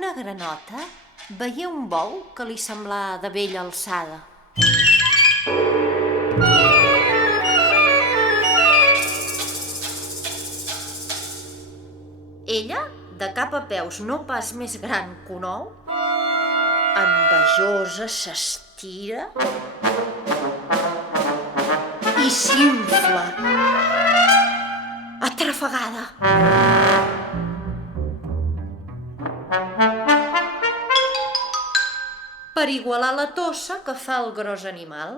una granota veia un bou que li semblava de bella alçada. Ella, de cap a peus no pas més gran que un ou, envejosa s'estira i s'infla, atrafegada. Per igualar la tossa que fa el gros animal.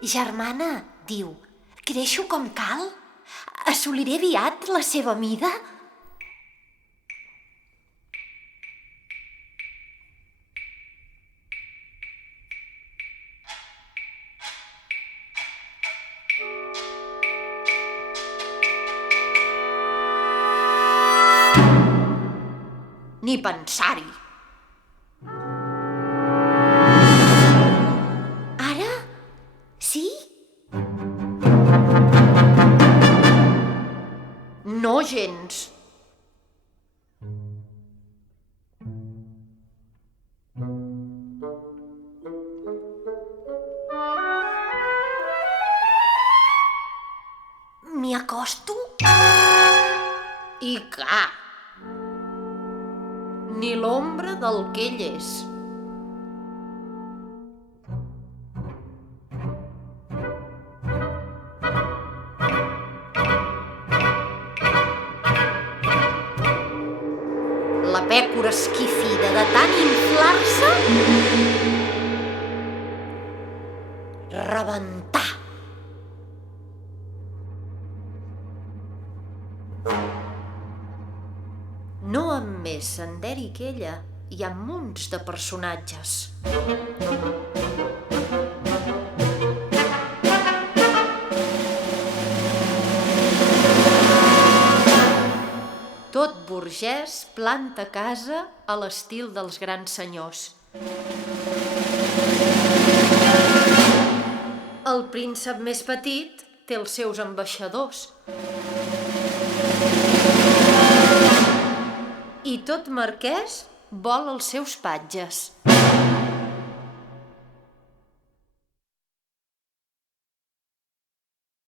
Germana, diu, creixo com cal? Assoliré aviat la seva mida? Ni pensar-hi. Ara? Sí? No gens. M'hi acosto? I clar, ni l'ombra del que ell és. La pècora esquifida de tant inflar-se, rebentar. No amb més senderi que ella hi ha munts de personatges. Tot burgès planta casa a l'estil dels grans senyors. El príncep més petit té els seus ambaixadors. I tot marquès vol els seus patges.